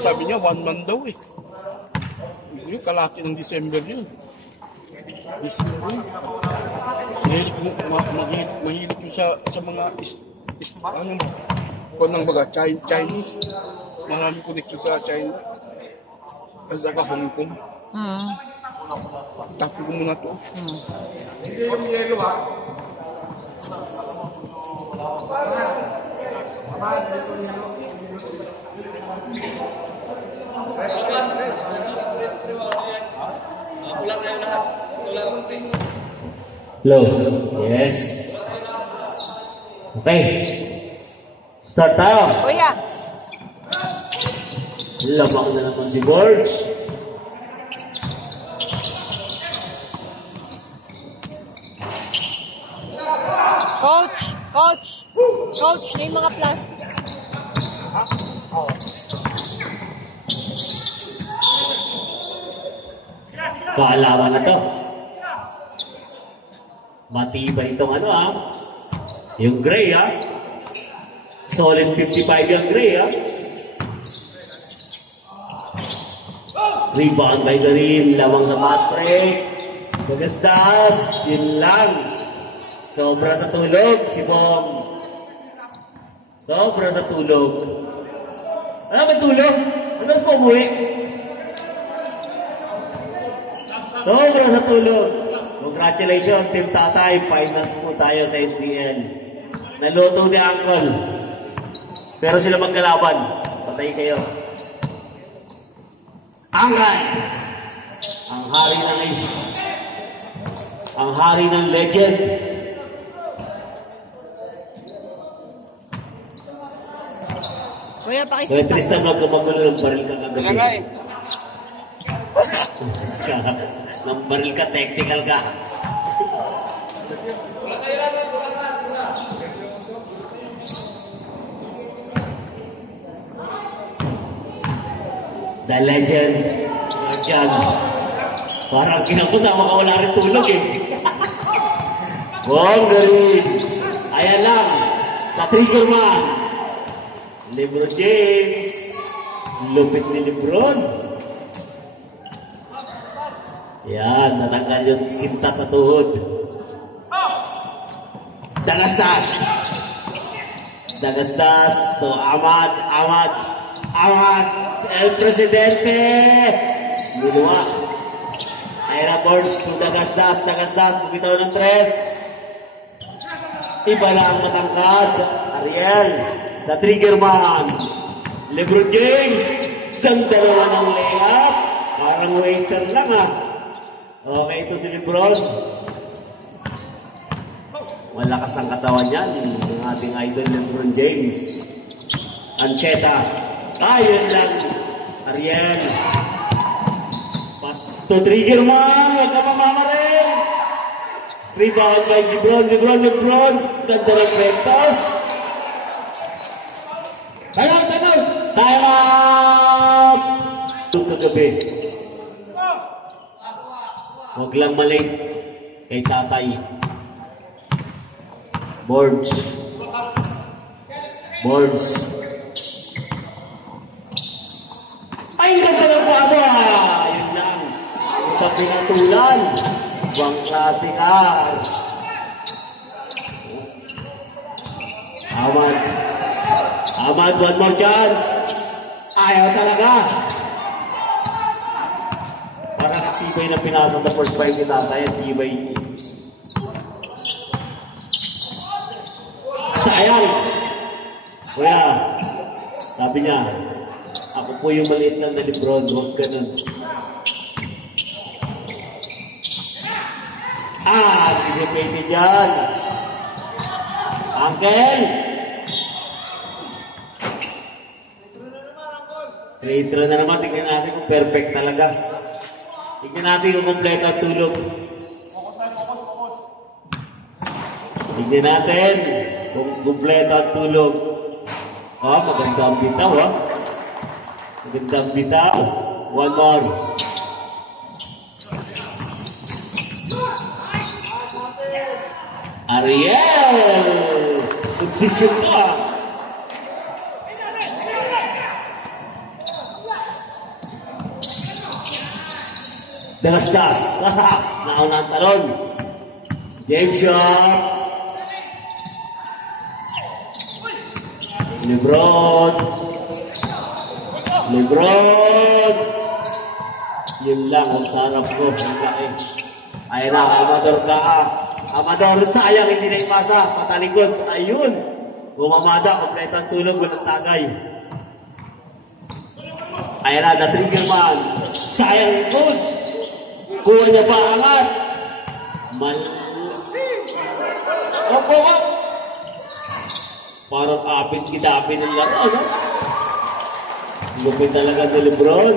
Sabi niya, 1 month daw eh. Yung kalaki ng December yun. December. Mahilig yun sa mga kung nang baga, Chinese. Maraming connection sa China. At saka Hong Kong. Tapos ko muna to. Hello. Yes. Okay. Start tayo. Kuya. Lamang na naman si Borge. Coach, na yung mga plastic. Kaalaman na to. Matibay itong yung gray solid 55 yung gray rebound by Garin, lamang sa pass break. Bagastas, yun lang. Sobra sa tulog si Bong. Sobra sa tulog. Ano ba tulog? Ano mas umuwi? Sobra sa tulog. Congratulations, Team Tatay. Finals po tayo sa SBL. Naluto ni Uncle. Pero sila magkalaban. Patay kayo. Angay. Ang hari ng Ace. Ang hari ng legend. Kuya, pakisip. Kaya Tristan, magkamagulo ng baril ka kagabi. Ng baril ka, technical ka. The legend, Marjan. Parang kinapusama ka, wala rin tulog eh. Garin. Ayan lang, ka-trigger man. LeBron James. Lupit ni LeBron. Yan, natanggal yung sinta sa tuhod. Dagastas to Ahmad. El Presidente. Milwa. Ira Boards to Dagastas. Bumitaw ng 3. Iba lang matangkad. Ariel. The trigger man. LeBron James. Isang dalawa ng layup. Parang waiter lang Okay, ito si LeBron. Malakas ang katawan yan. Ang ating idol LeBron James. Ancheta. Ayun lang. Ariel. Pass to trigger man. Huwag ka mamamarin. Rebound by LeBron. Ganda ng Ventas. Time out! Kagabi. Huwag lang malate kay Tatay. Boards. Ay, ganda ng paba! Yun lang. Sa pinatulan. Buwang klase ka. Ahmad, one more chance. Ayaw talaga. Parang tibay na pinasok na first five ni Tatay. Tibay. Sayang. Kuya, sabi niya, ako po yung maliit lang na LeBron. Huwag ganun. Anticipated yan. Uncle. Retro na naman. Tingnan natin kung perfect talaga. Tingnan natin kung kompleto ang tulog. Tingnan natin kung kompleto ang tulog. Maganda ang bitaw, Maganda ang bitaw. One more. Ariel! Kondisyon ka. Dagasdas. Nauna ang talon. James shot. Lebron. Yun lang ang sarap ko. Ayan na, Amador ka. Amador, sayang, hindi na ipasa. Patalikod. Ayun. Bumamada, kompletang tulog, walang tagay. Ayan na, na-trigger man. Sayang good. Kuha niya pa angat. Opo. Parang apit-kitapin ng laro, no? Lupit talaga ni Lebron.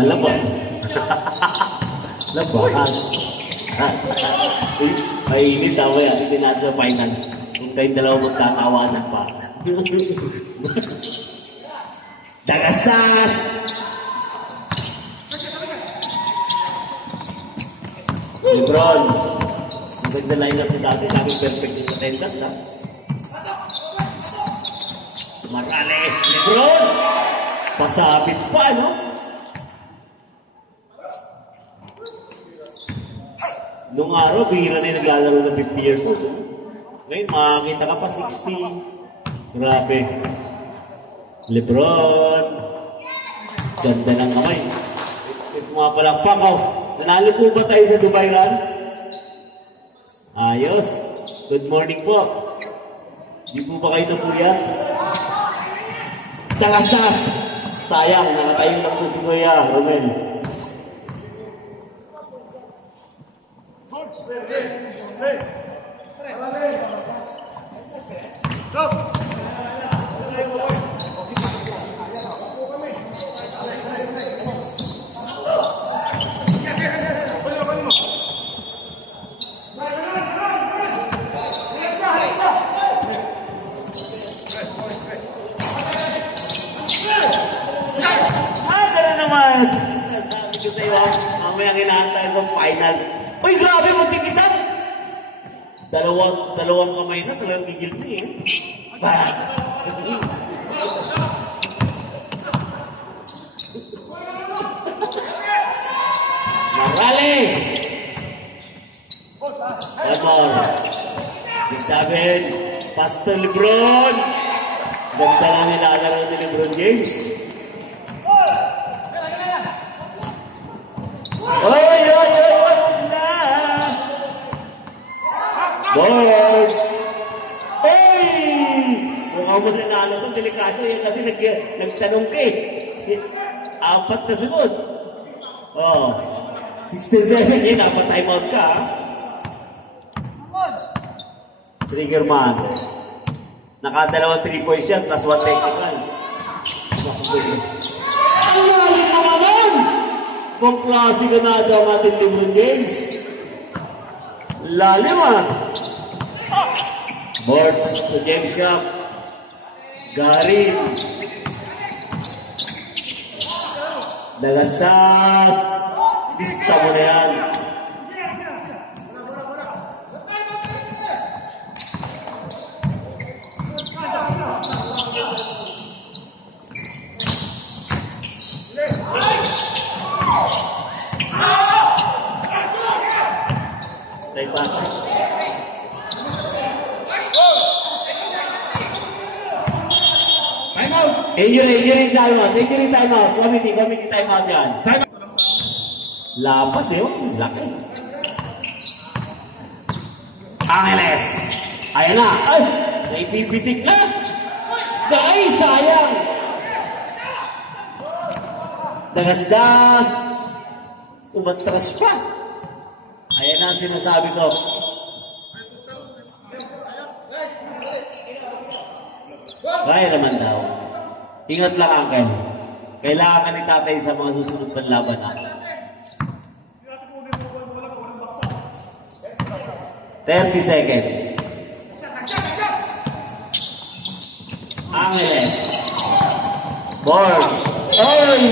Labas. Labas. Mainit ako yan. Sige natin sa finals. Kung kayong dalawa magtatawanan pa. Dagastas! Lebron. Maganda line up ni dati. Laging perfect yung attendance, ha? Marale. Lebron! Pasabit pa, no? Noong araw, bihira na yung naglalaro ng 50 years old. Ngayon, makakita ka pa 60. Grabe. Lebron. Ganda ng kamay. Ito mga palakpak, oh. Nanalo po ba tayo sa Dubai Run? Ayos. Good morning po. Di po ba kayo napuyat? Dagasdas. Sayang, nakatayo lang po si Kuya Romel. Sabi ko sa iyo, mamaya kinahantay ko finals. Uy, grabe mo tikitan! Dalawang kamay na, talagang gigil na eh. Marale! Lemon. Big Seven. Pastor Lebron. Ganda na nilalaro ni Lebron James. Oy! Boards! Hey! Mukhang magnanalo ito, delikado yan kasi nagtanong ka eh. 4 na sunod. Oh. 16-7 yun, time out ka. Trigger man. Nakadalawang 3 points yan, plus 1 technical. Ang lalim na naman! Kung klase ka na ang ating Lebron James. Lalim ah! Boards to James Cup. Garin. Dagasdas. Lista mo na yan. Take pass. Injury timeout. Committee timeout yan. Lapat yun. Laki. Angeles. Ayan na. Ay! Naipipitik na. Ay, sayang. Dagasdas. Umatras pa. Ayan na sinasabi ko. Kaya naman daw. Ingat lang, Uncle. Kailangan ka ni tatay sa mga susunod na laban na. 30 seconds. Angeles. Borg. Oy!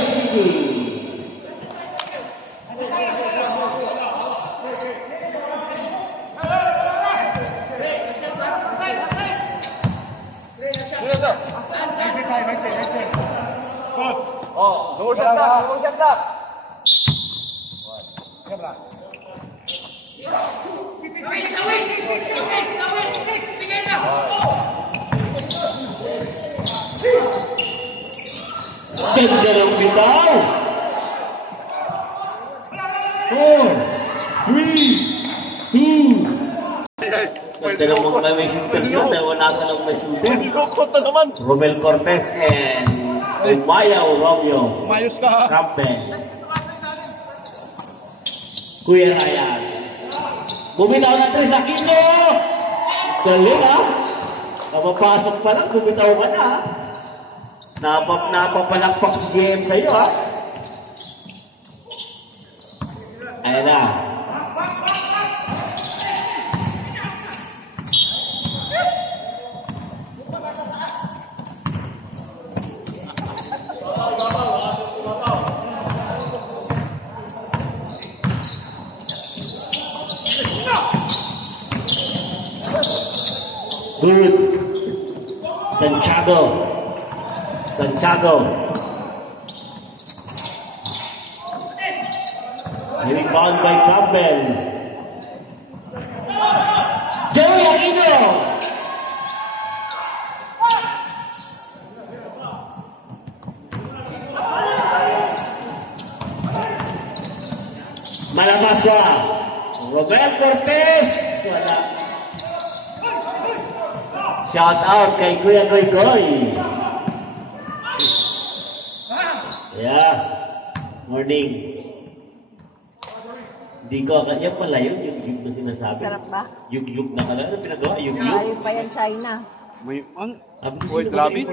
No shot na. Ganda ng bitaw. 4, 3, 2. Ganda ng mga may shooter yun. Wala ka lang may shooter. Nilukot na naman. Romel Cortez and Umayaw Romeo. Mayos ka. Campbell. Kuya Ryan. Bumitaw na 3 sa kilo. Galing ha. Kapapasok pa lang, bumitaw ka na ha. Napapalakpak si GM sa'yo ha. Ayan na. Good. Santiago. Rebound by Campbell. Joey Aquino. Malabas ba? Romel Cortez. Wala. Shout out kay Kuya Goy Goy. Yeah. Morning. Hindi ko kanya pala yun, yung na sinasabi. Sarap ba? Yung na pala. Ano pinagawa? Yung Ayaw pa yan, China. May, ano? Wait, grabe.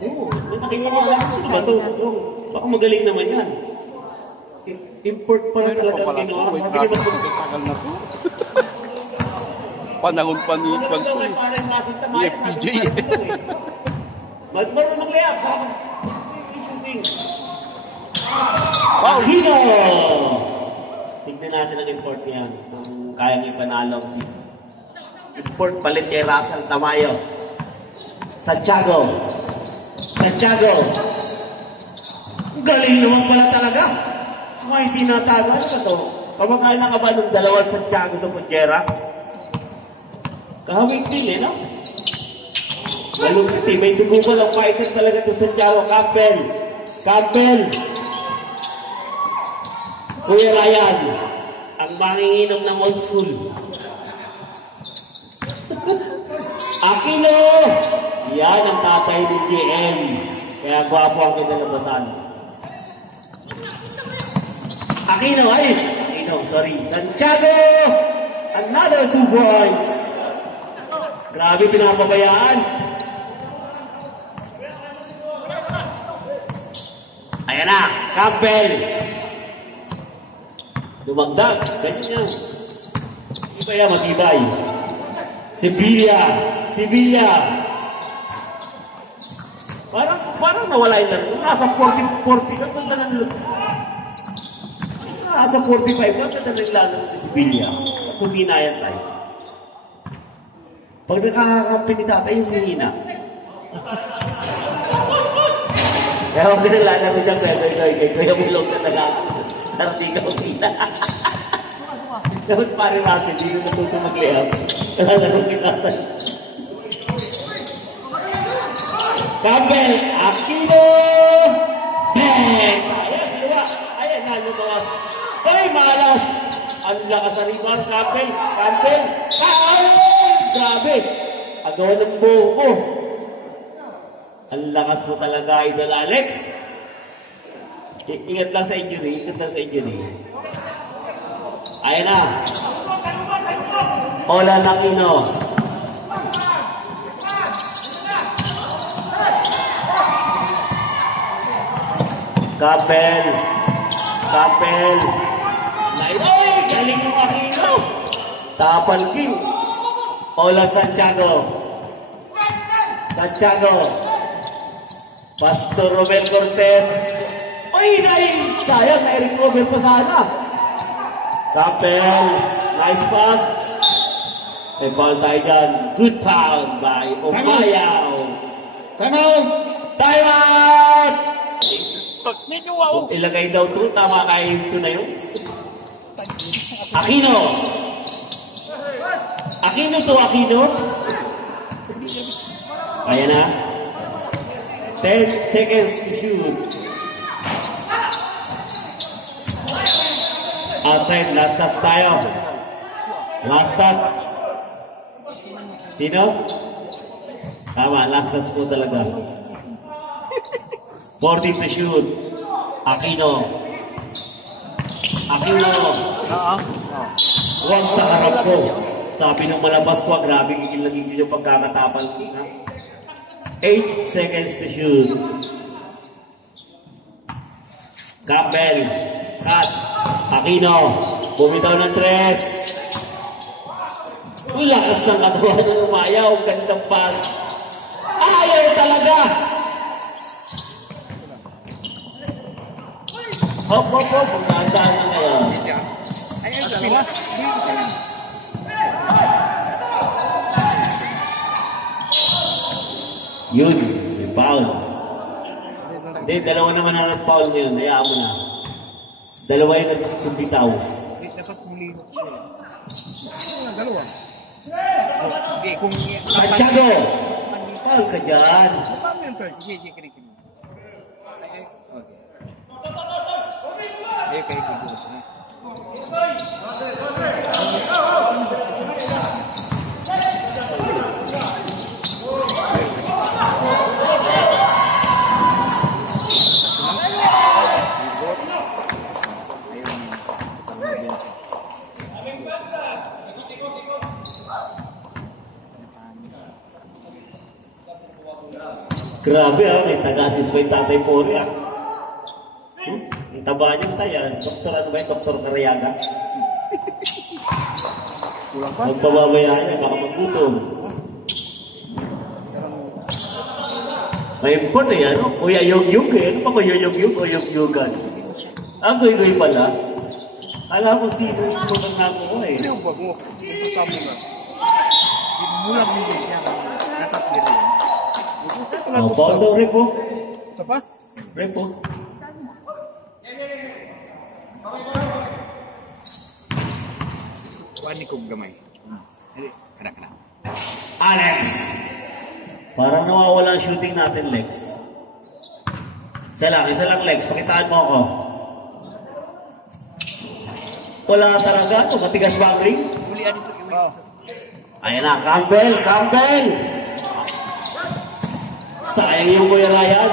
Oo. Nakita mo lang. Sino ba ito? Baka magaling naman yan. Import pa lang Meron talaga pa pala ito. ginawa. Wait, Sabi grabe. niya, Tagal na ito. Panahon pa ni FPJ. Marunong layap. Sabi. Shooting. Wow! Aquino! Tignan natin ang import niya. Kung kayang ipanalo ang team. Import palit kay Russell Tamayo. Santiago. Galing naman pala talaga. May tinatago. Ano ba ito? Pamakain na ka ba ng dalawang Santiago sa Pujera? Kahawig din no? Malungkit may dugo ba lang fighter talaga ito Santiago. Campbell. Kuya Ryan, ang manginginom ng old school. Aquino! Yan ang tatay ni GM. Kaya gwapo ang kinalabasan. Aquino, sorry. Santiago! Another 2 points. Grabe, pinapabayaan. Ayan na, Campbell. Dumagdag. Ganyan yan. Hindi kaya matibay. Sevilla. Parang nawala yung laro. Nasa 40 ka. Nasa 45 ka. Tanda naglalo si Sevilla. Puminayan tayo. Pag nakakakampi ni tatay, yung hihina. Kaya huwag pinaglalaro dyan, kaya Kuya Mulong na nagkakaroon. Tardi ka umina. Tapos pare Russell, hindi mo natuto mag-layap. Naglalaro ni tatay. Campbell, Aquino! Bang! Ayan, liwa. Ayan na, lumawas. Ay, malas! Ang lakas sa rebound, Campbell! Grabe! Agawa ng buho mo. Ang lakas mo talaga, Idol Alex. Ingat lang sa injury. Ayan na. Ola Aquino. Campbell. Campbell. Ay, galing yung Aquino. Tapal King. Olan Santiago. Santiago. Pastor Romel Cortez. Ay, sayang na Eric Romel pa sana. Campbell. Nice pass. May foul tayo dyan. Good foul by Umayaw. Time out! Time out! Medyo wow. Ilagay daw to. Tama kayo ito na yun. Aquino. Aquino to Aquino. Ayan na. 10 seconds to shoot. Outside, last touch tayo. Last touch. Sino? Tama, last touch po talaga. 40 to shoot. Aquino. Aquino. Huwag sa harap ko. Sabi ng malabas ko, grabe gigil na gigil yung pagkakatapal. 8 seconds to shoot. Campbell. Cut. Aquino. Bumitaw ng 3. Lakas ng katawan ng Umayaw. Gandang pass. Ayaw talaga. Hop. Magandaan na ngayon. Yun. May foul. Hindi, dalawa naman ang foul ngayon. Hayaan mo na. Dalawa yung nagsubitaw. Dapat mulino siya. Dalawa. Hindi, kung... Santiago! Foul ka dyan. Paano yan, Tol? Sige, kinikin mo. Okay. Okay, good. Grabe may taga-assist pa yung Tatay Pori Ang taba niyang tayan. Doktor, ano ba yung Doktor Cariaga? Kulang pa? Magpababayaan niya, baka maggutom. May import ano? Kuya Yug-Yug Ano pa ko Yug-Yug o Yug-Yugan? Goy-Goy pala. Alam mo sino yung tulong nako ko Hindi mo ba mo? Tama nga. Mulag mo siya. Nakapili. Foul daw, Repo. Tapas? Repo. Wani kong gamay. Kana. Alex! Parang nawawala ang shooting natin, Lex. Isa lang, Lex. Pakitaan mo ako. Wala talaga. Matigas ba ang ring? Ulian ito. Ayan na, Campbell! Sayang yung Kuya Ryan.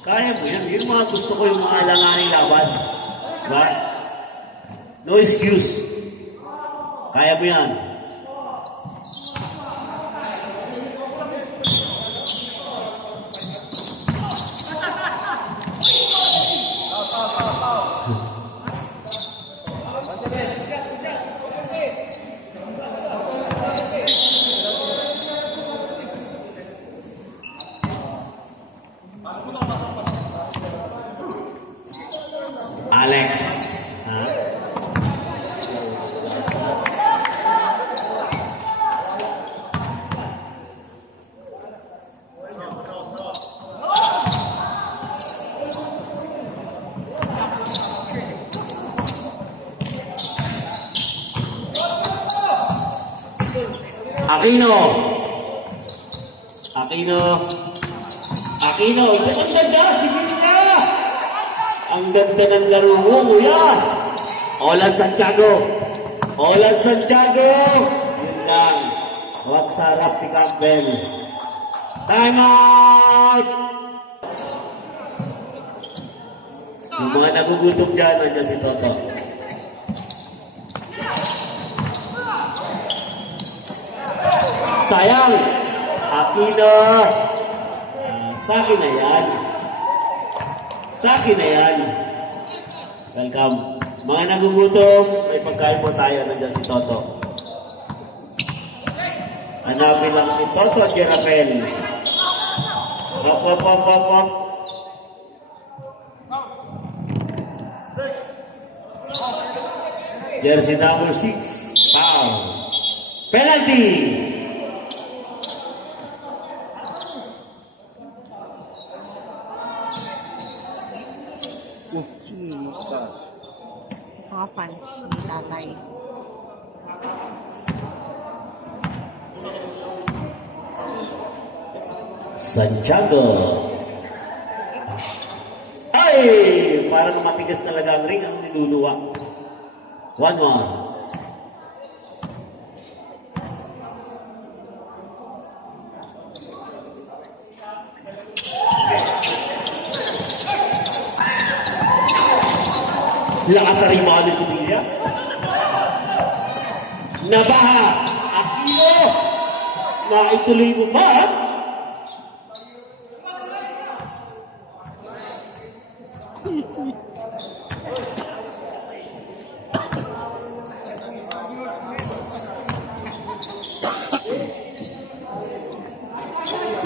Kaya mo yan. Yung mga gusto ko yung mga alanganing laban. Diba? No excuse. Kaya mo yan. Alex. Aquino. Ang ganda, sige na. Ang ganda ng laro mo, kuya. Olan Santiago. Yun lang. Huwag sarap ni Campbell. Time out! Yung mga nagugutom dyan, nandiyan si Toto. Sayang! Aquino! Sa akin na yan. Sa akin na yan. Welcome. Mga nagugutom, may pagkain po tayo. Nandiyan si Toto. Hanapin lang si Toto at Jerapel. Hop. Jersey number 6. Foul. Penalty. Sino yung mas taas? Mga fans ni tatay. Santiago. Ay! Parang matigas talaga ang ring. Ang niluluwa. 1-1. Lakas sa rebound si Villa. Nabaha. Aquino. Naituloy mo ba?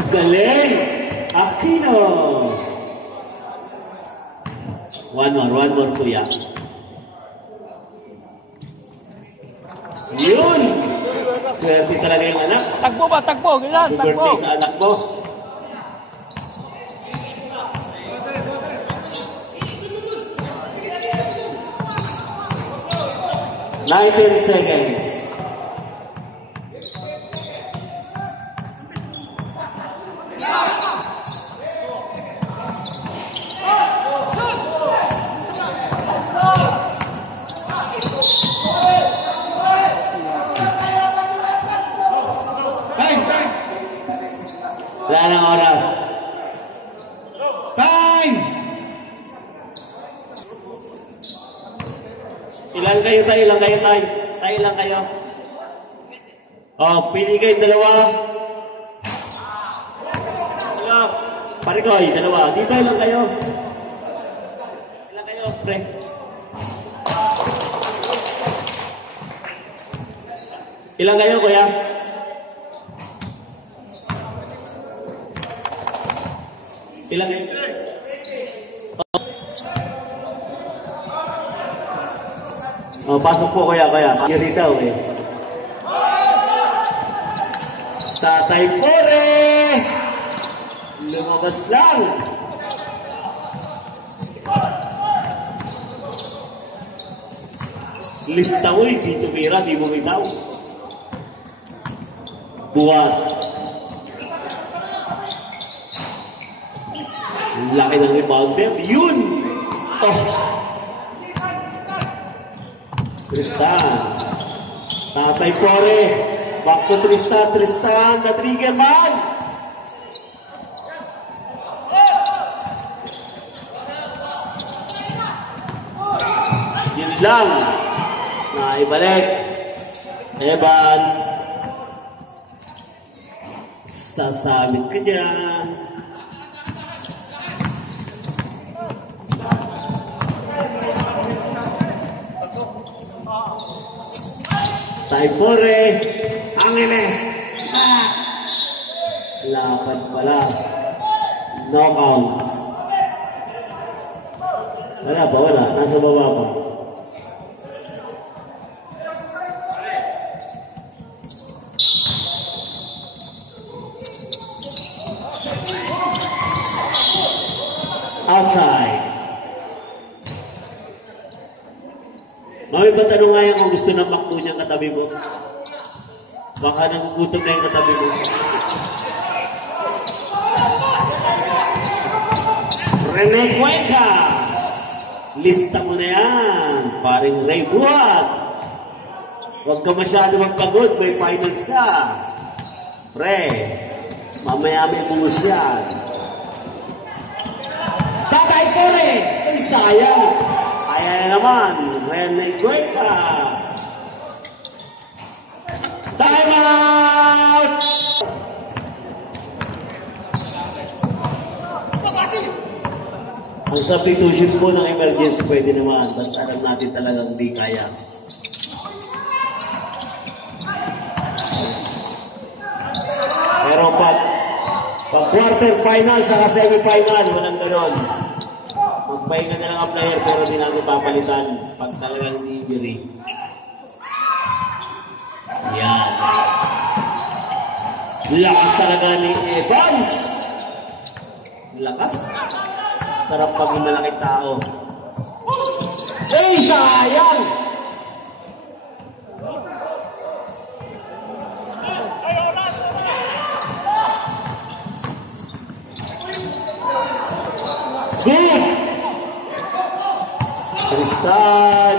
Galing. Aquino. One more kuya. Yun! Swerte talaga yung anak. Tagpo ba? Tagpo. Ganyan. Happy birthday sa anak mo. Nineteen seconds. Wala ng oras. Time! Ilan kayo tayo? Tayo lang kayo. Oh, pili kayo dalawa. Hello. Parikoy, dalawa. Dito lang kayo. Ilan kayo, pre? Ilan kayo, kuya? Ilan kayo? Oh, pasok po kuya. Kaya rito, okay. Tatay Pore! Lumabas lang. Lista mo, di tumira, di bumitaw. Buwan. Laki ng rebounder. Yun! Oh! Tristan. Tatay Pore. Back to Tristan. Tristan, the trigger man. Yun lang. Naibalik. Evans. Sasamit ka dyan. Taipore, Angeles. Lapad pala. Knockout. Wala. Nasa baba pa. Outside. Mami, ba tanong nga yan kung gusto ng makto niyang katabi mo? Baka nagugutom na yung katabi mo. Rene Cuenca! Lista mo na yan. Paring Ray Buwan. Huwag ka masyado magpagod. May finals ka. Pre, mamaya may buhos yan. Tatay Pore! Ay, sayang. Kaya naman, Rene Cuenca. Time out! Ang substitution po ng emergency pwede naman. Basta alam natin talagang hindi kaya. Pero pag quarter final saka semi-final, walang ganon. Magpahinga na lang ang player pero di namin papalitan pag talagang injury. Yan. Lakas talaga ni Evans. Lakas. Sarap pag yung malaking tao. Eh, sayang! Sweet! Tristan!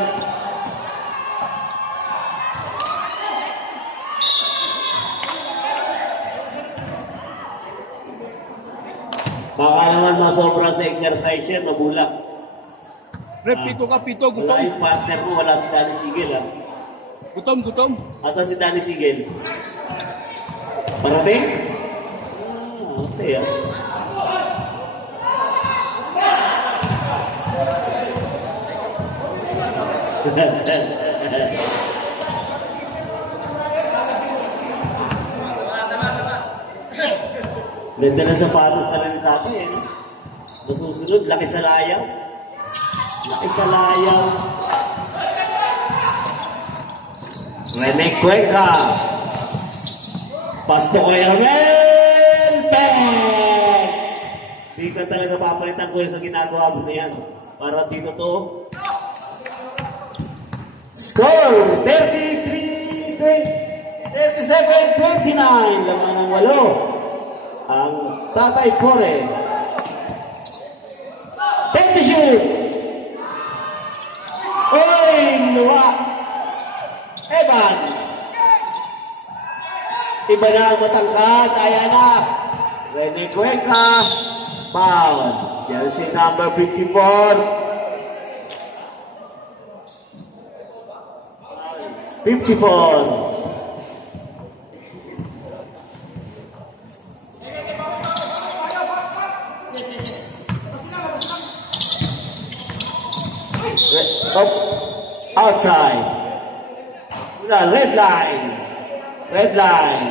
Baka naman masobra sa exercise yan, mabula. Rep, pito ka, pito, Wala gutom. yung partner mo, wala si Danny Sigel, ha? Gutom, gutom. Asa si Danny Sigel? Parating? Okay, ha? Ganda na sapatos talaga ni tatay, eh, no? Masusunod, laki sa layang. Laki sa layang. Rene Cuenca. Pasto kay Ramel. Pek! Di ka talaga papalitan ko sa ginagawa mo na yan. Para dito to. Score! 37-29. Laman ng 8. Ang Tatay Kore. 20 shoot! Oy! Luwa! Evans! Iba na ang matangkad. Ayan na. Rene Cuenca. Foul. Jersey number 54. 54. Up, outside. Red line. Red line.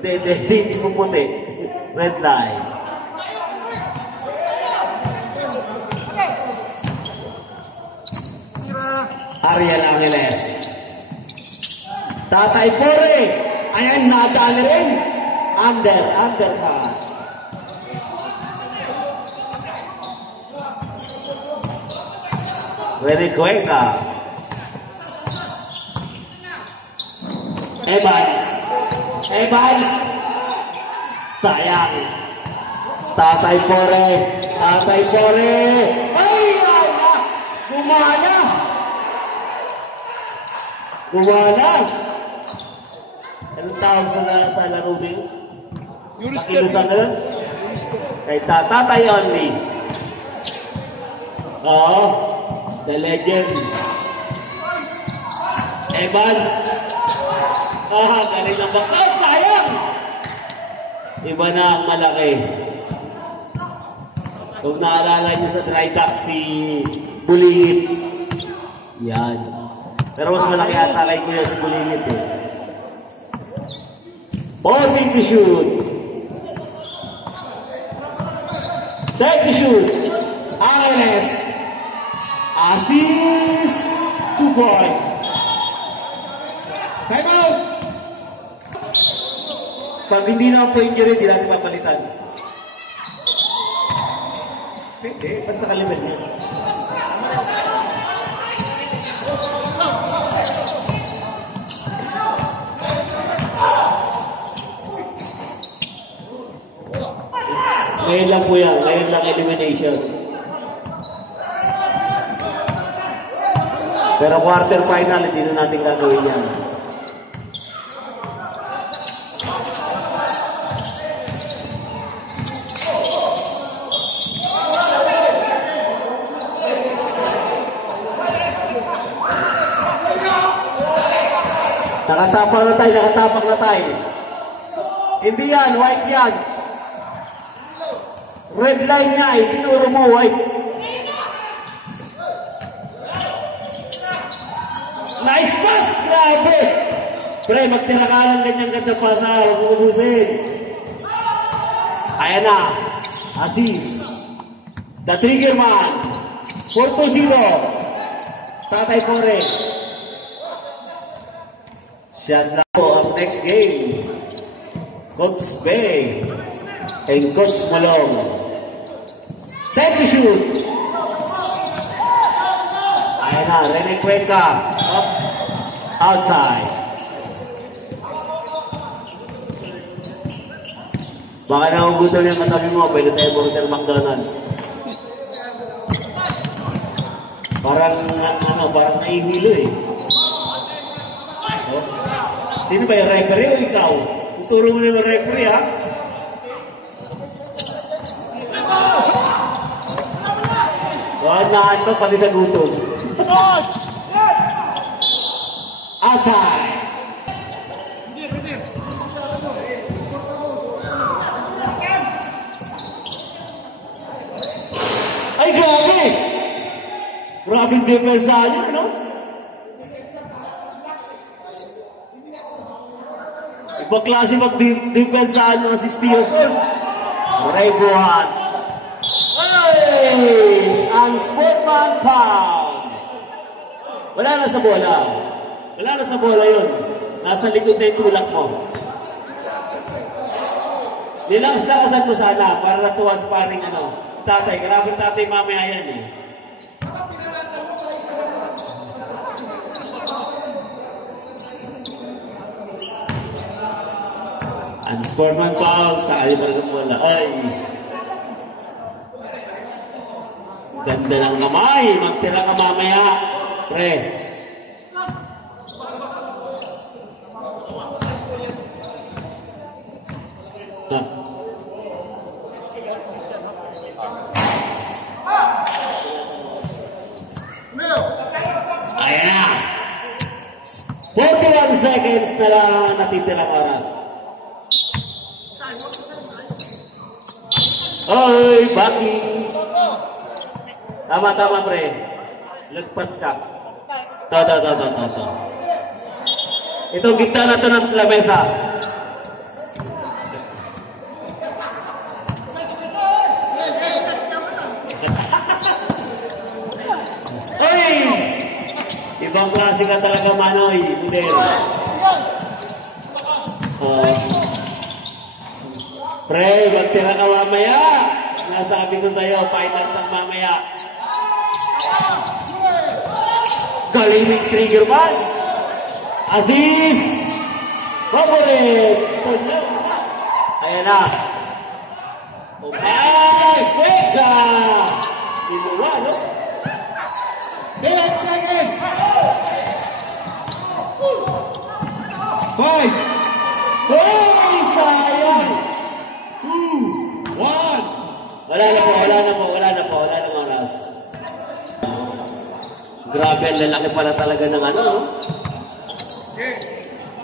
Hindi po puti. Red line. Ariel Angeles. Tatay Pore. Ayan, nadali rin. Undercut. Rene Cuenca. Evans. Sayang. Tatay Pore. Ay, gumana. Anong tawag sa laro din? Nakilusan na lang? Kay Tatay only. Oo. The legend. Evans. Galing ng box out. Sayang! Iba na ang malaki. Kung naalala niyo sa dry dock si Bulingit. Yan. Pero mas malaki ata kay Kuya si Bulingit, eh. 40 to shoot. 30 shoot. Angeles. Assist. 2 points. Time out. Pag hindi na po injury, hindi natin papalitan. Hindi, basta kalimutan niya. Ngayon lang po yan. Ngayon lang elimination. Pero quarter final, hindi na natin gagawin yan. Nakatapak na tayo. Hindi yan, white yan. Red line niya eh. Tinuro mo, white. Nice pass! Grabe! Pre, magtira ka lang ganyang ganda pasa. Huwag mo ubusin. Ayan na. Aziz. The trigger man. 4-2-0. Tatay Pore. Shot na po ang next game. Coach Bay and Coach Malong. Time to shoot. Ayan na, Rene Cuenca. Up. Outside. Baka nahugutan yung katabi mo, pwede tayo order McDonald's. Parang, parang naihilo eh. Oh. Sino ba yung referee o ikaw? Ituro mo na yung referee, ha? Wala ito, pati sa gutom. Outside. Ay, grabe! Grabe yung depensa niyo, no? Ibang klase mag-depensa niyo ng 60 years old. Ray Buhan. Hey! Ang sportman pound. Wala na sa bola. Wala na sa bola yun. Nasa likod na yung tulak mo. Nilangas-langasan mo sana para natuwa sa paring tatay. Grabe tatay mamaya yan eh. Ang sportman pound. Sakali pa rin bola. Ay! Ganda ng kamay. Magtira ka mamaya. Pre. Ayan na. 41 seconds na lang ang natitirang oras. Oy, Baki. Tama, pre. Lagpas ka. To. Itong gitna na ito ng lamesa. Oy! Ibang klase ka talaga, Manoy. Budel. Pre, magtira ka mamaya. Nasabi ko sa'yo, finals ang mamaya. Galing ng trigger man. Aziz! Favorite! Ayan na. Okay! Cuenca! Diluwa, no? 10 seconds! 5! Oy! Sayang! 2! 1! Wala na po. Wala na oras. Grabe, ang lalaki pala talaga ng no?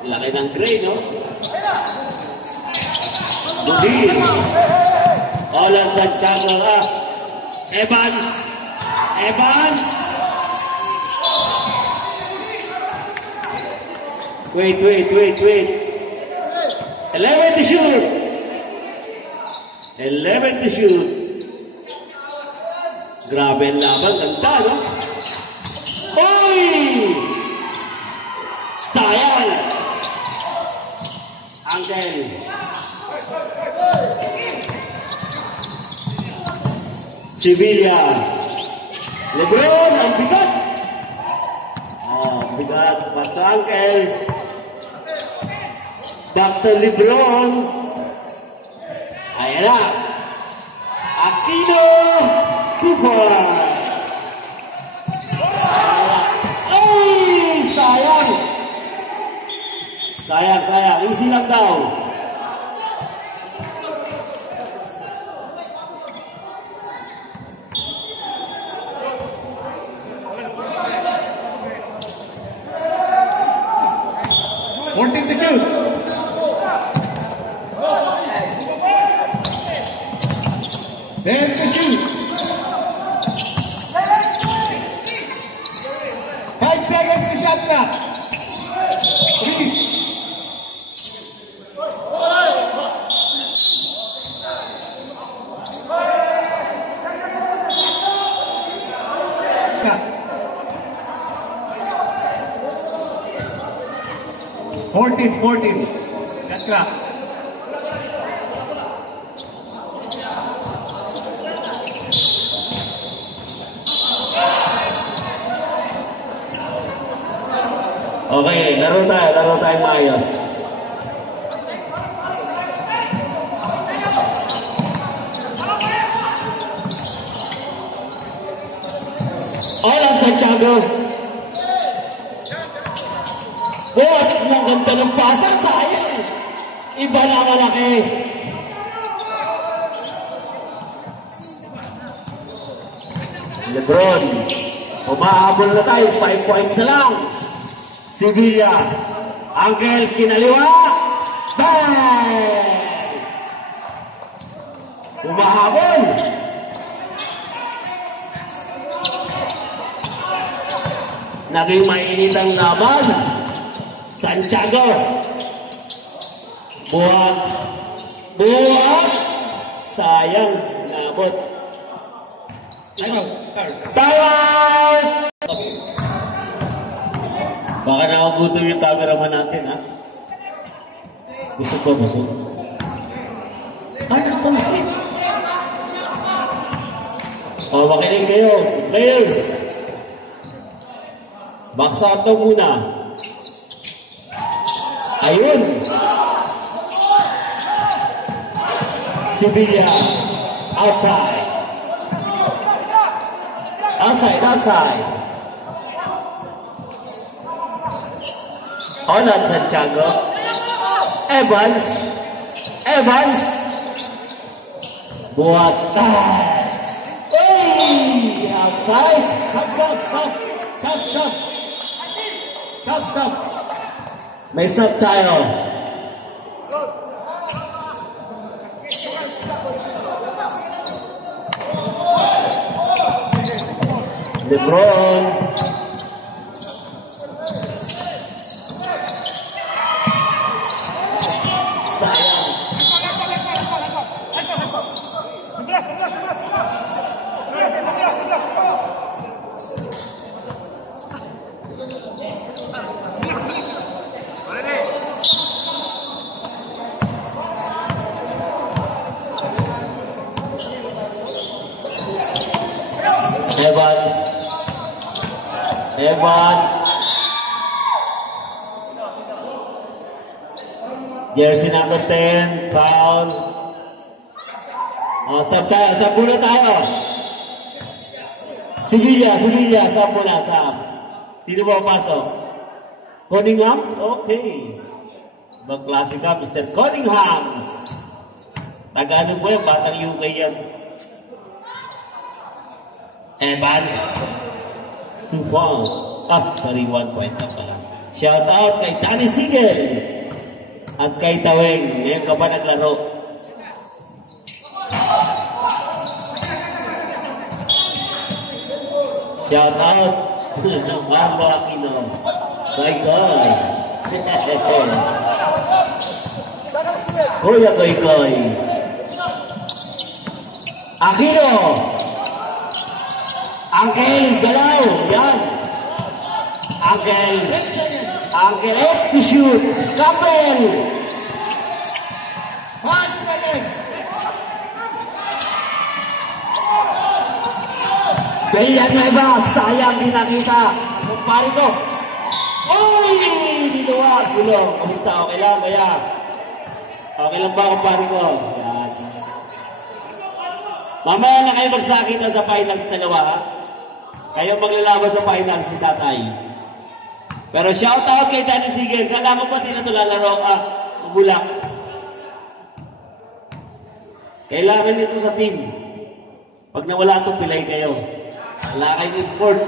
Laki ng gray, no? Budil. Olan Santiago, Evans. Wait. 11 to shoot. Grabe ang laban. Ganda, no? Oy! Sayang! Angel. Sevilla. Lebron, ang bigat. Bigat. Basta Angel. Dr. Lebron. Ayan na. Aquino. Tufan. Sayang. Easy lang daw. Wanting to shoot. 14. Shot clock. Okay, laro tayo maayos. Alan Santiago. What? Ang ganda ng pasa, sayang. Iba na malaki. Lebron. Umahabol na tayo, 5 points na lang. Sevilla. Angel kinaliwa. Bang! Umahabol. Naging mainit ang laban. Santiago. Buhat. Sayang. Nabot. Time out! Baka nakagutom yung cameraman natin, ha? Busog ba, busog? Ay, napansin. O, makinig kayo. Players. Baksa ito muna. Ayun. Sevilla. Outside. Outside. Alan Santiago. Evans. Buat. Hey! Outside. Stop. May stop tayo. Lebron. Sayang. Evans. Jersey number 10, foul. Sab muna tayo. Sevilla, sab muna, sab. Sino ba pasok? Cunningham? Okay. Magklase ka, Mr. Cunningham. Taga-ano po yan, batang UK yan. Evans. 2 foul. 1 point na pala. Shout out kay Danny Sigel at kay Taweng. Ngayon ka ba naglaro? Shout out ng Marlo Aquino. Koy. Kuya Koy. Aquino. Angel, galaw. Yan. Angel, to shoot. Kapel. 5 seconds. Villanueva, sayang din nakita. Kumpari ko. Uy! Dinuwag. Gulong. Kamusta? Okay lang, kaya? Okay lang ba, kumpari ko? Yan. Mamaya na kayo magsakita sa finals dalawa, ha? Kayo maglalaban sa finals ni Tatay. Pero shout out kay Danny Sigel. Kala ko pa din na ito lalaro ka. Bulak. Kailangan nito sa team. Pag nawala ito, pilay kayo. Wala kayo yung board.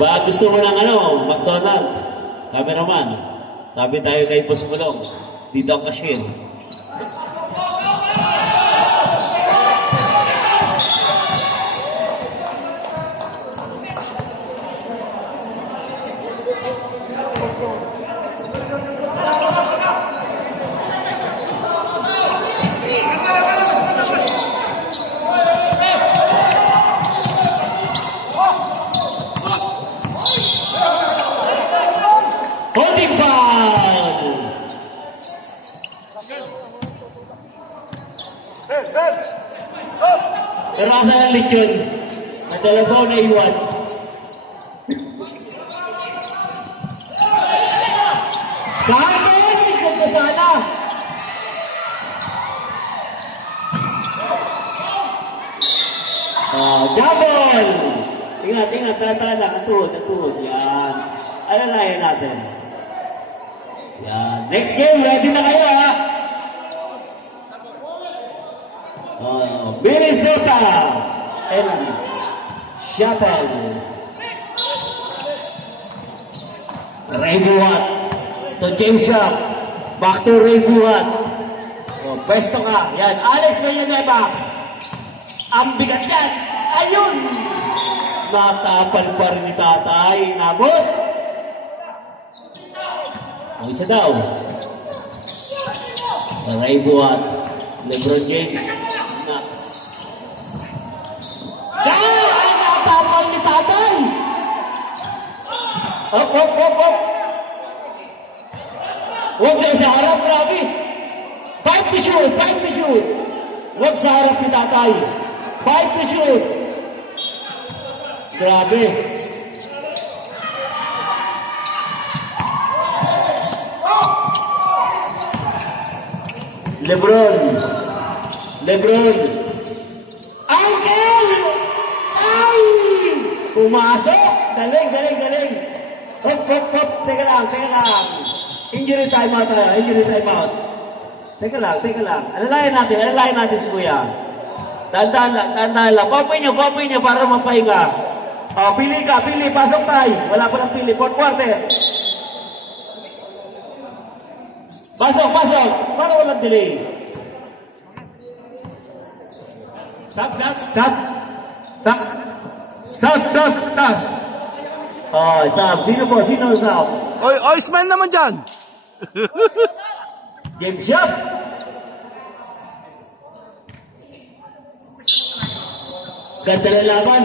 Ba gusto mo ng McDonald's? Cameraman. Sabi tayo kay Boss Bulong. Dito ang cashier. Nagagalit yun. Nadalabaw na iwan. Carmen! Ikot mo sana! Jabol! Ingat, tata lang. Atuhod. Yan. Alalayan natin. Yan. Next game, ready na kayo, ha? Minnesota! And Shuttles. Ray Buhat to James Shop. Back to Ray Buhat. Pwesto ka. Yan. Alex Villanueva. Ang bigat yan. Ayun! Natapal pa rin ni tatay. Nabot. O isa daw. Ray Buhat. LeBron James. Ay, natapal ni tatay. Op. Huwag na sa harap, grabe. 5 to shoot. Huwag sa harap ni tatay. 5 to shoot. Grabe. LeBron. Uncle! Ay! Pumasok! Galing. Hop. Teka lang. Injury timeout tayo. Teka lang. Alalayan natin si Kuya. Tandaan lang. Copy nyo para mapahinga. Pili. Pasok tayo. Wala pa ng pili. 4 quarter. Pasok. Para walang delay. Stop. Stop. Sino stop? Oy, smell naman dyan. James Shop. Ganda na laban.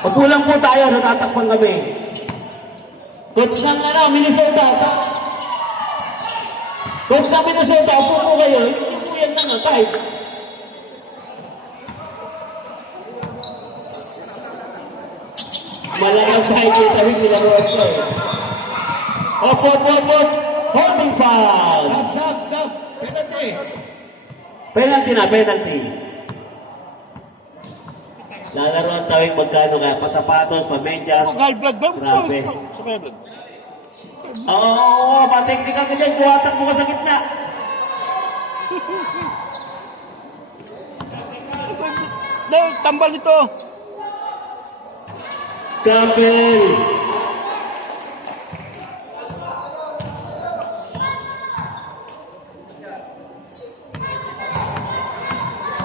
Pagkulang po tayo, natatakpan kami. Coach ng Minnesota. Coach ng Minnesota, upo po kayo. Hindi po yan lang, type. Malagang kahit yung tawid nila mo ito. Op. Holding foul. Stop. Penalty. Lalaro ang tawid magkano kaya pasapatos, pamedyas. High blood ba? Grabe. Sa high blood. Oo, mateknika ka dyan. Kuhatak mo ka sa gitna. Tambal ito. Kapel.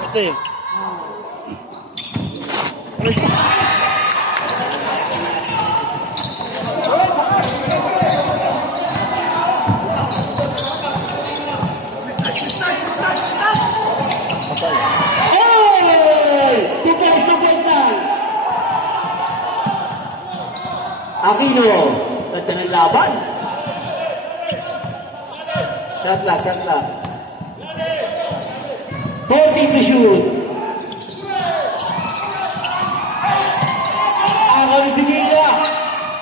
Okay. Aquino, ganda ng laban. Shot lang. 40 to shoot. Ako si Mila.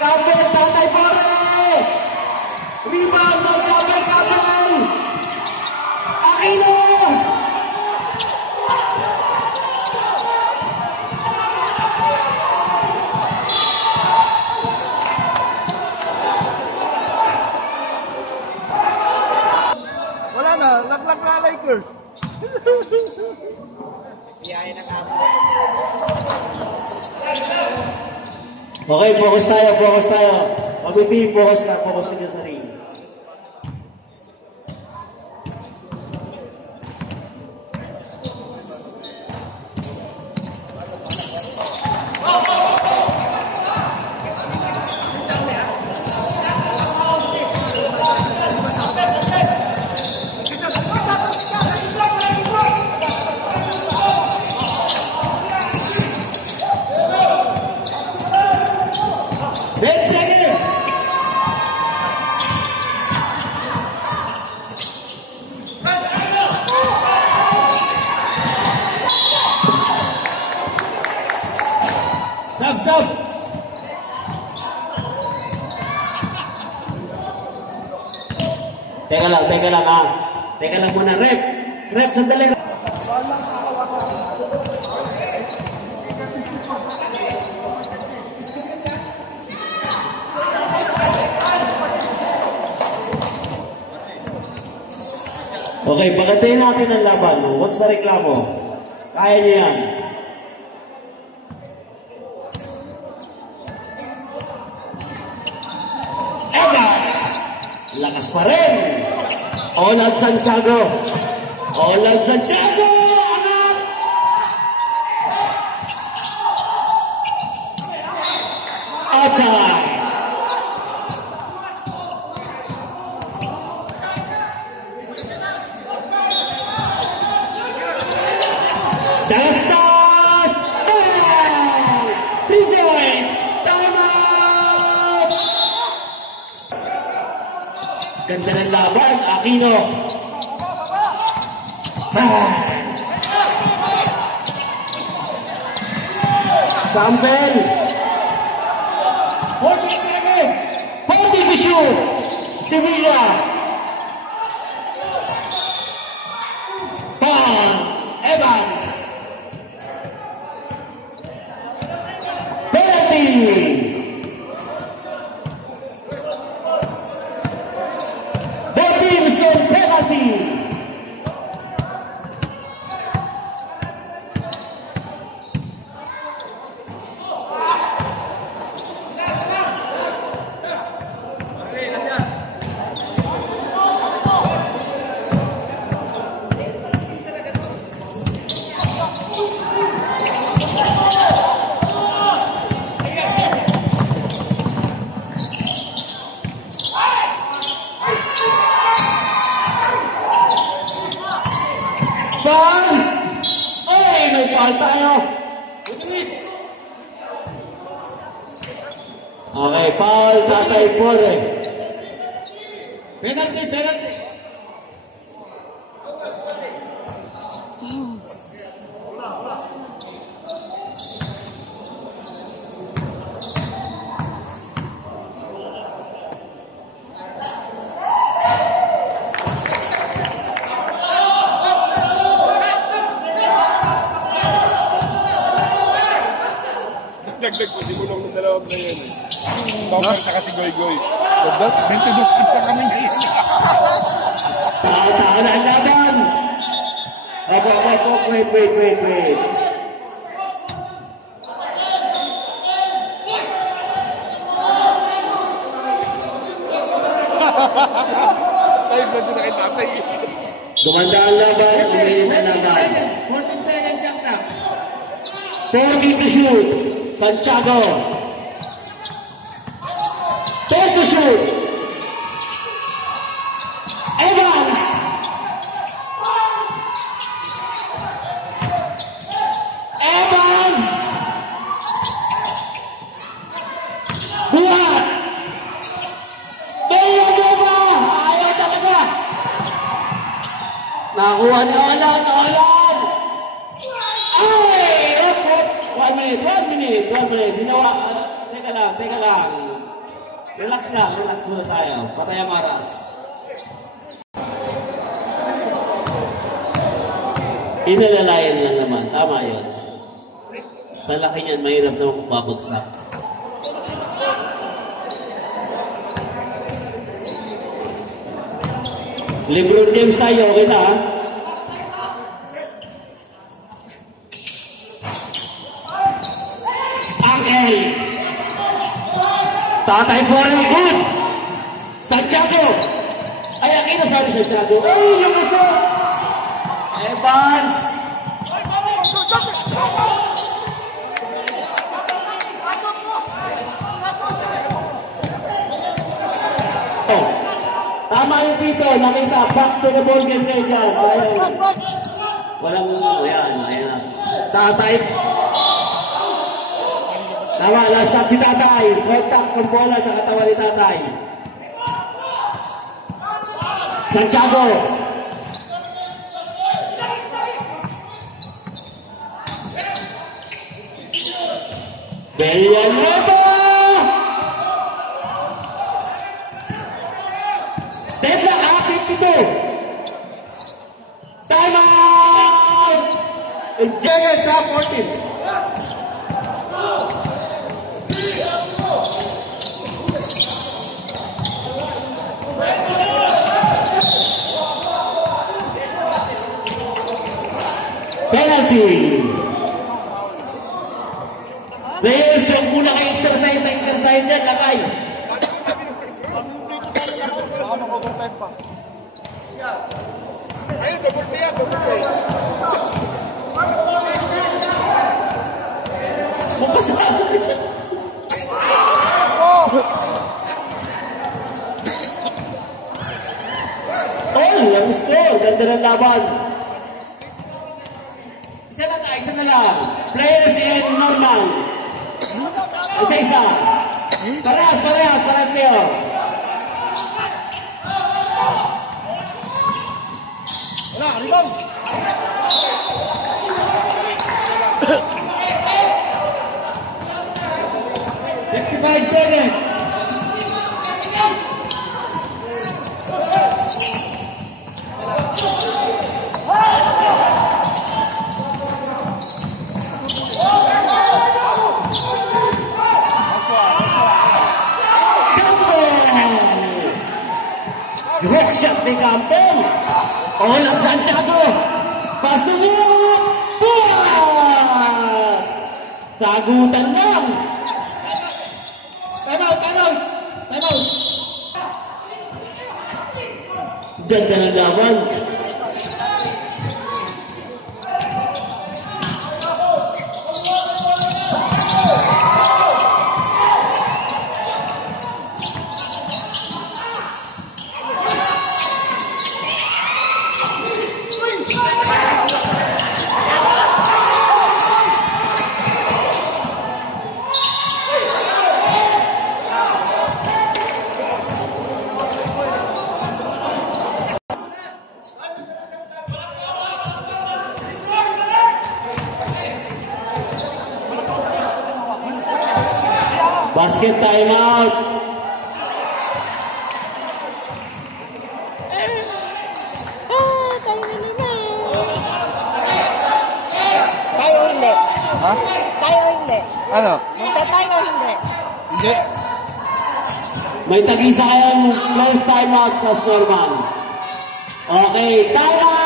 Kapel, tatay pare. Rebound ng Kapel. Aquino. Laglag na Lakers. Okay, focus tayo. Committee, focus ka dyan sa ring. sub. Teka lang ha. Teka lang muna, rep. Rep, sandali. Okay, pagkatayin natin ang laban. Huwag sa reklamo. Kaya niyo yan. Evans! Lakas pa rin! Olad Santiago! Olad Santiago! Angat! Outside! Dalastas! Bang! 3 points! Timeout! Ganda ng laban, Aquino. Bang! Campbell! 40 seconds! 40 to shoot! Sevilla! Bang! Evans! Both teams on penalty. Fans! Ay, may foul tayo. Okay, foul, Tatay Fore. Penalty, penalty. Dagdag ko, di mo lang ng dalawang na yan. Tawag ka kasi goy-goy. Dagdag, 22 speed pa kami ngayon. Tao na ang laban. Wait. Ay, ba't na kay tatay? Gumanda ang laban, umilit na laban. 14 seconds shot clock. 40 to shoot. Santiago. 10 to shoot. Evans. Evans. Buhat. Bella. Ayaw talaga. Nakuha ni Olan. Ay! One minute. Ginawa. Teka lang. Relax muna tayo. Patay ang maras. Inalalayan lang naman. Tama yun. Sa laki niyan, mahirap na babagsak. LeBron James tayo. Okay na, ha? Tatay Fore, good! Santiago! Ay, Aquino, sorry, Santiago. Ay, yung puso! Evans! Oh, tama yung pito, nakita, back to the ball game kayo dyan. Walang, ayan. Tatay. Tama, last touch si Tatay. Contact ng bola sa katawan ni Tatay. Santiago. Villanueva! Deadlock, 52. Time out! Jagat sa 14. Penalty. Players, huwag muna kayo exercise na exercise dyan, lakay. Baka mag-overtime pa. Ayun, double play yan, double play. Magpasama ka dyan. All, ang score. Ganda ng laban. Isa na lang. Players in normal. Isa. Parehas kayo. Wala, rebound. Great shot ni Campbell. All at Santiago. Pasto niyo. Buwan! Sagutan lang. Time out. Ganda ng laban. Basket timeout. Tayo hindi. Ha? Tayo hindi. Ano? Tayo hindi. Hindi. May tag-isa kayong plus timeout plus normal. Okay, timeout!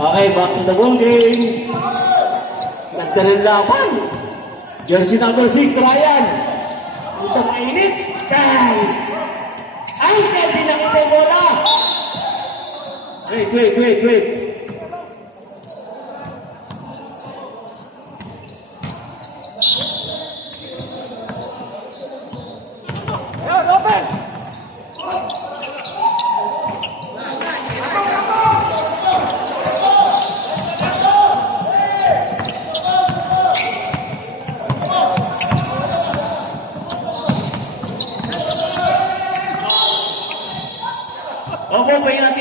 Okay, back to the ball game. Ganda ng laban. Jersey number 6, Ryan. Ito mainit. Kay Angel, di nakita yung bola. Wait. Opo, ingat.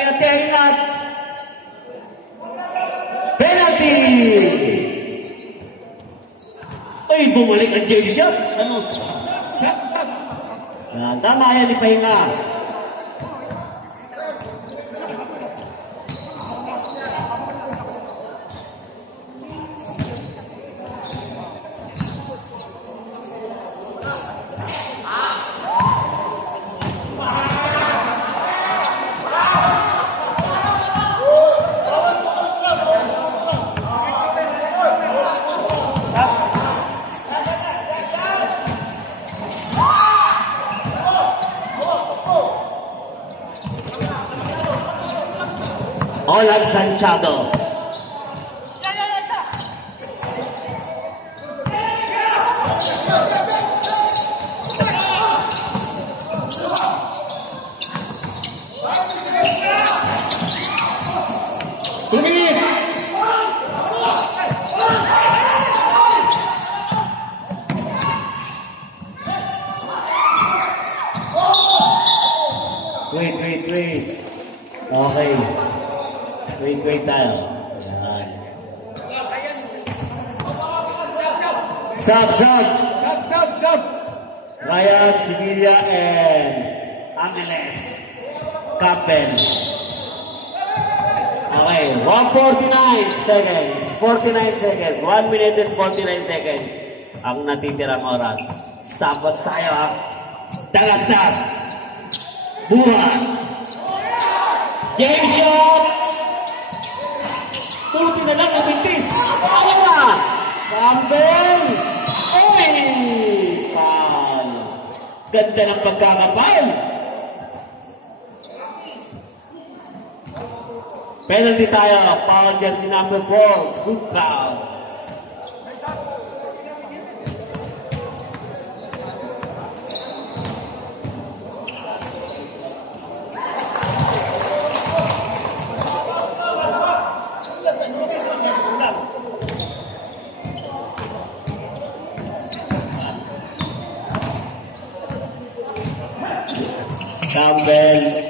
Penalty! Ay, bumalik ang James shot. Ano? Tama yan, ipahinga. Olan Sanchado. Wait. Okay. Wait tayo. Yan. Sub. Ryan, Sevilla, and Angeles. Captain. Okay, 149 seconds. 49 seconds. 1 minute and 49 seconds. Ang natitirang oras. Stopwatch tayo ha. Dalastas. Buhan. James shot. Tuloy na lang ang mintis. Ano na? Campbell. Oy! Foul. Ganda ng pagkakapal. Penalty tayo. Foul jersey number 4. Good foul. Campbell.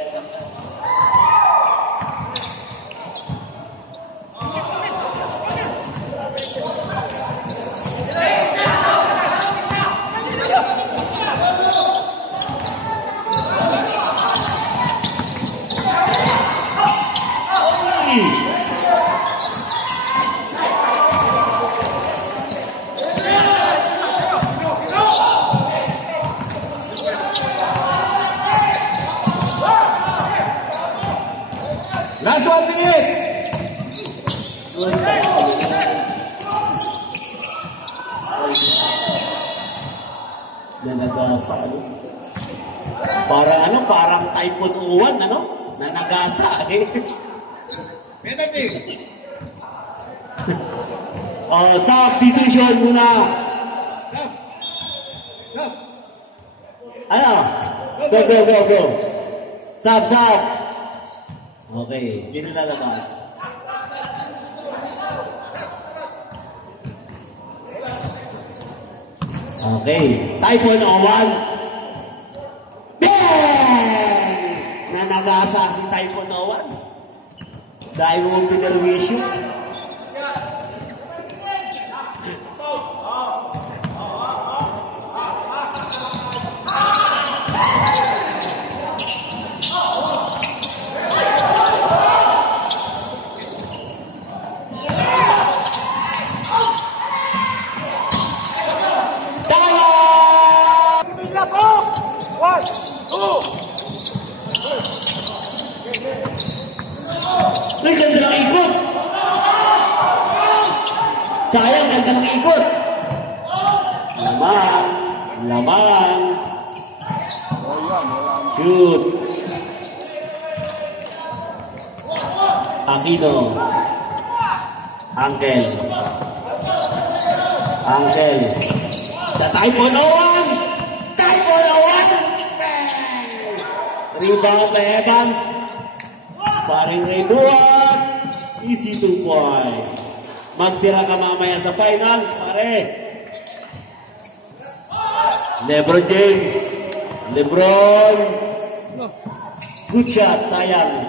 Last 1 minute. Nanagasa. Parang Typhoon Uwan, Nanagasa, Penalty. Substitution muna. Sub. Ano? Go. Sub. Okay, sino lalabas? Okay, Typhoon Uwan. Bang! Nanagasa si Typhoon Uwan. Dahil mo pinarwisyo. Ay, ganda ng ikot. Sayang, ganda ng ikot. Laman. Shoot. Aquino. Angkel. Sa Typhoon Uwan. Rebound kay Evans. Paring Ray Buwan. Easy 2 points. Magtira ka mamaya sa finals, pare. LeBron James. Good shot, sayang.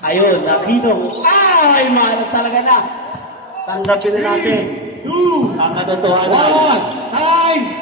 Ayun, Aquino. Ay, malas talaga na. Tanggapin na natin. Ang katotohanan. Time.